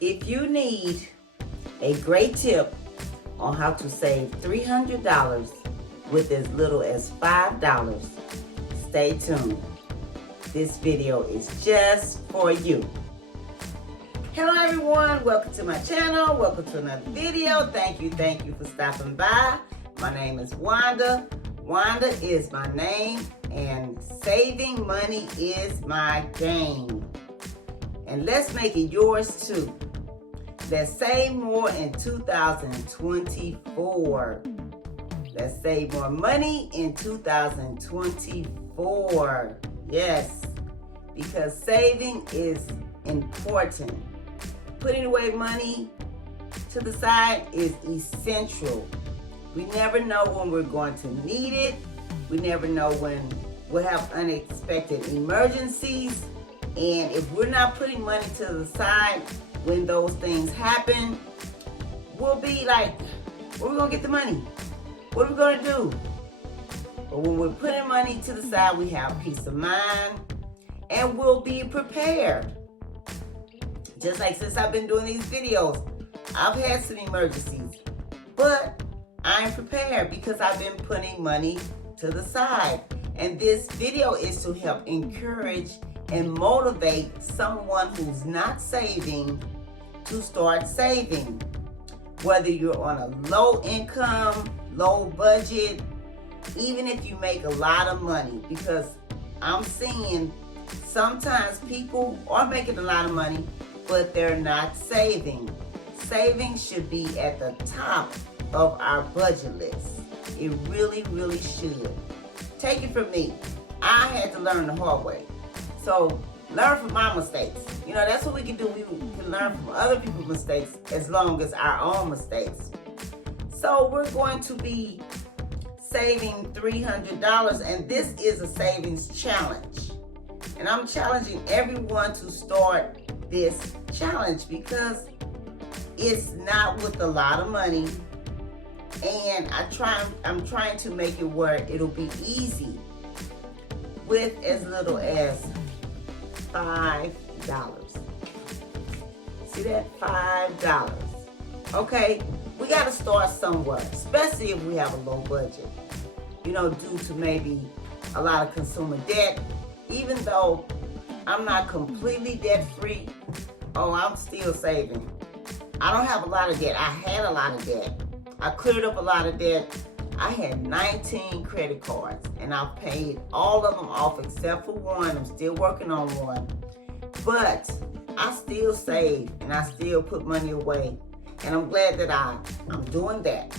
If you need a great tip on how to save $300 with as little as $5, stay tuned. This video is just for you. Hello everyone, welcome to my channel, welcome to another video. Thank you for stopping by. My name is Wanda. Wanda is my name and saving money is my game. And let's make it yours too. Let's save more in 2024. Let's save more money in 2024. Yes, because saving is important. Putting away money to the side is essential. We never know when we're going to need it. We never know when we'll have unexpected emergencies. And if we're not putting money to the side when those things happen, we'll be like, where are we going to get the money? What are we going to do? But when we're putting money to the side, we have peace of mind and we'll be prepared. Just like since I've been doing these videos, I've had some emergencies, but I'm prepared because I've been putting money to the side. And this video is to help encourage and motivate someone who's not saving to start saving. Whether you're on a low income, low budget, even if you make a lot of money, because I'm seeing sometimes people are making a lot of money, but they're not saving. Saving should be at the top of our budget list. It really, really should. Take it from me. I had to learn the hard way. So learn from my mistakes. You know, that's what we can do. We can learn from other people's mistakes as long as our own mistakes. So we're going to be saving $300, and this is a savings challenge. And I'm challenging everyone to start this challenge because it's not with a lot of money. And I'm trying to make it where it'll be easy with as little as $5. See that? $5. Okay, we got to start somewhere, especially if we have a low budget. You know, due to maybe a lot of consumer debt. Even though I'm not completely debt free, I'm still saving. I don't have a lot of debt. I had a lot of debt. I cleared up a lot of debt. I had 19 credit cards and I've paid all of them off except for one. I'm still working on one. But I still save and I still put money away. And I'm glad that I'm doing that.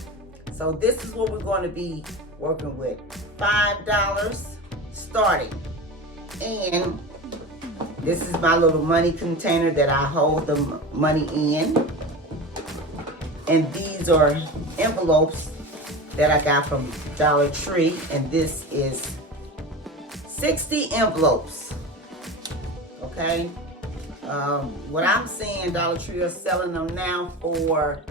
So this is what we're going to be working with. $5 starting. And this is my little money container that I hold the money in. And these are envelopes that I got from Dollar Tree. And this is 60 envelopes. Okay. What I'm seeing, Dollar Tree are selling them now for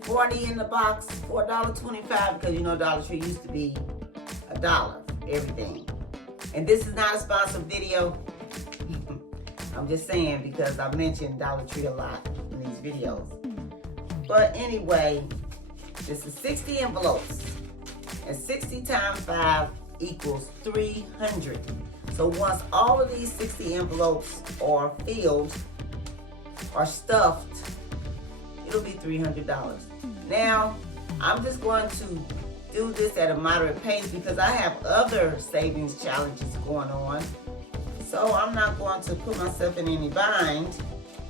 $40 in the box, $4.25, because you know Dollar Tree used to be $1 everything. And this is not a sponsored video. I'm just saying because I mentioned Dollar Tree a lot in these videos. But anyway, this is 60 envelopes. And 60 times 5 equals 300. So once all of these 60 envelopes are filled or stuffed, it'll be $300. Now, I'm just going to do this at a moderate pace because I have other savings challenges going on. So I'm not going to put myself in any bind.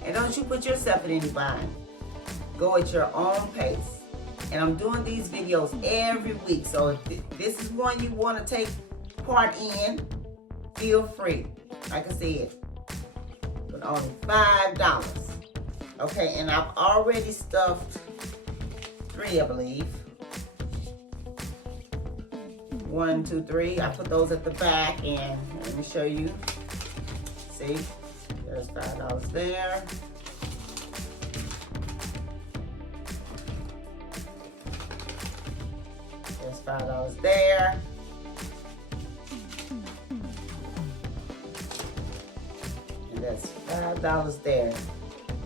And don't you put yourself in any bind. Go at your own pace. And I'm doing these videos every week. So if this is one you want to take part in, feel free. Like I said, but only $5. Okay, and I've already stuffed 3, I believe. 1, 2, 3. I put those at the back, and let me show you. See, there's $5 there. There's $5 there. And that's $5 there.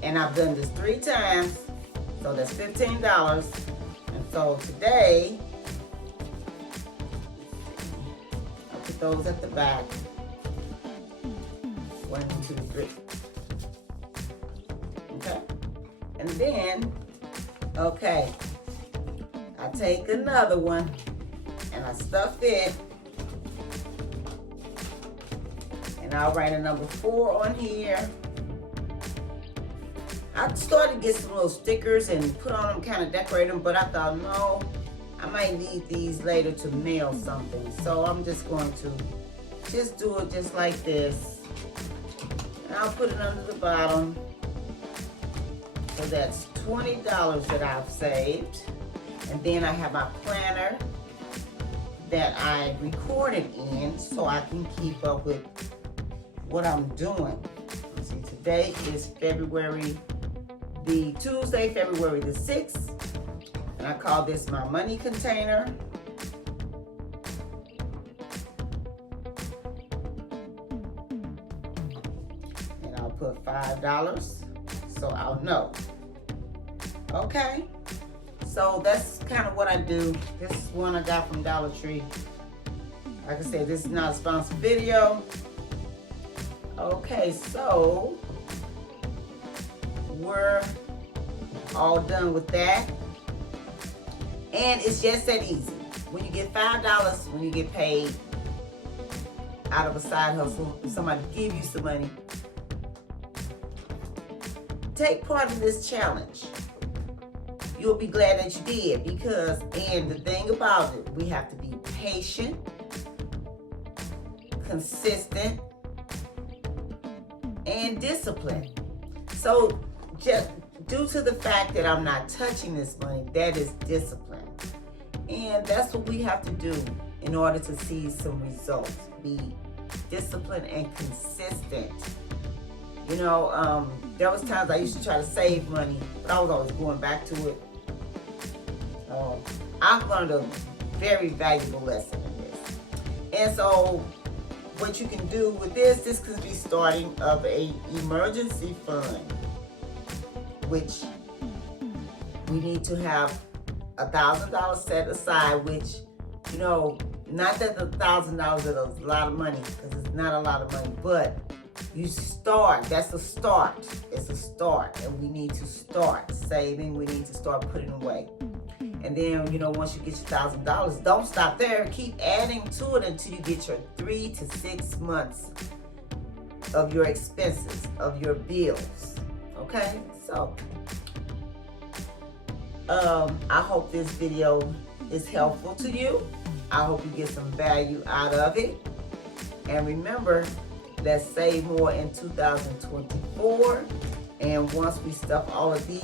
And I've done this 3 times, so that's $15. And so today, I'll put those at the back. 1, 2, 3. Okay. And then, okay, I take another one and I stuff it. And I'll write a number 4 on here. I started to get some little stickers and put on them, kind of decorate them, but I thought, no, I might need these later to mail something. So I'm just going to just do it just like this. And I'll put it under the bottom. So that's $20 that I've saved. And then I have my planner that I recorded in so I can keep up with what I'm doing. Let's see, today is Tuesday, February the 6th. And I call this my money container. And I'll put $5 so I'll know. Okay. So that's kind of what I do. This is one I got from Dollar Tree. Like I said, this is not a sponsored video. Okay, so we're all done with that. And it's just that easy. When you get $5, when you get paid out of a side hustle, if somebody give you some money, take part in this challenge. You'll be glad that you did, because, and the thing about it, we have to be patient, consistent, and disciplined. So just due to the fact that I'm not touching this money, that is discipline. And that's what we have to do in order to see some results. Be disciplined and consistent. You know, there was times I used to try to save money, but I was always going back to it. I've learned a very valuable lesson in this. And so what you can do with this could be starting of a emergency fund, which we need to have $1,000 set aside, which, you know, not that the $1,000 is a lot of money, because it's not a lot of money, but you start. That's a start. It's a start, and we need to start saving. We need to start putting away. And then, you know, once you get your $1,000, don't stop there. Keep adding to it until you get your 3 to 6 months of your expenses, of your bills. Okay? So, I hope this video is helpful to you. I hope you get some value out of it. And remember, let's save more in 2024. And once we stuff all of these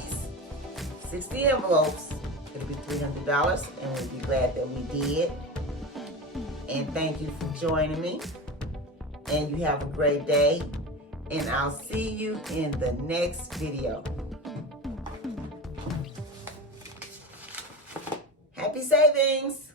60 envelopes, it'll be $300, and we'll be glad that we did. And thank you for joining me. And you have a great day. And I'll see you in the next video. Happy savings!